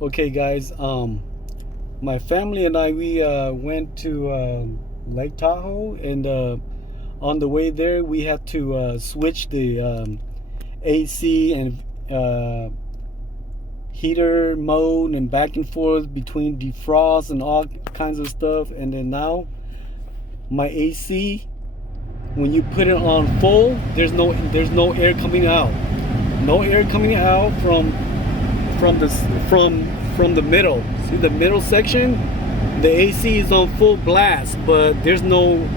Okay, guys. My family and I we went to Lake Tahoe, and on the way there we had to switch the AC and heater mode and back and forth between defrost and all kinds of stuff. And then now my AC, when you put it on full, there's no air coming out. No air coming out from the from the middle. See the middle section? The AC is on full blast, but there's no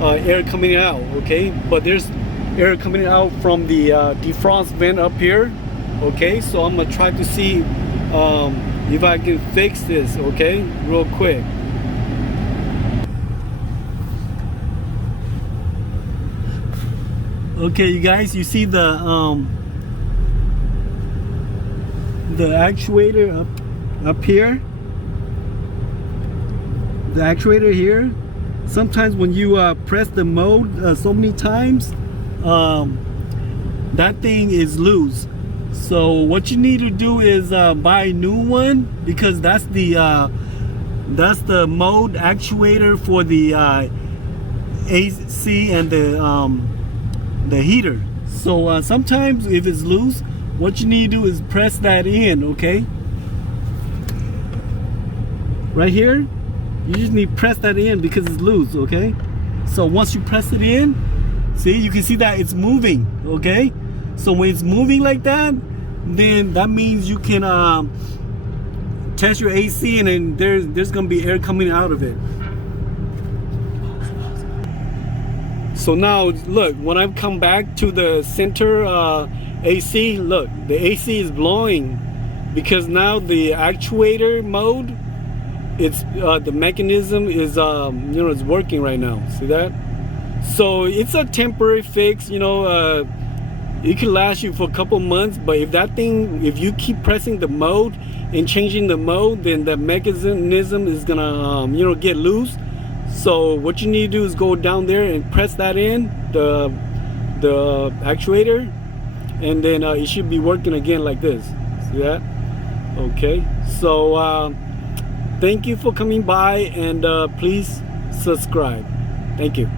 air coming out. Okay, but there's air coming out from the defrost vent up here. Okay, so I'm gonna try to see if I can fix this. Okay, real quick. Okay, you guys, you see the actuator up here, the actuator here. Sometimes when you press the mode so many times, that thing is loose. So what you need to do is buy a new one, because that's the mode actuator for the AC and the heater. So sometimes if it's loose, what you need to do is press that in. Okay, right here, you just need to press that in because it's loose. Okay, so once you press it in, see, you can see that it's moving. Okay, so when it's moving like that, then that means you can test your AC, and then there's gonna be air coming out of it. So now look, when I come back to the center AC, look, the AC is blowing because now the actuator mode, it's the mechanism is it's working right now. See that? So it's a temporary fix. It can last you for a couple months, but if you keep pressing the mode and changing the mode, then the mechanism is gonna get loose. So what you need to do is go down there and press that in, the actuator, and then it should be working again like this. See that? Okay, so thank you for coming by, and please subscribe. Thank you.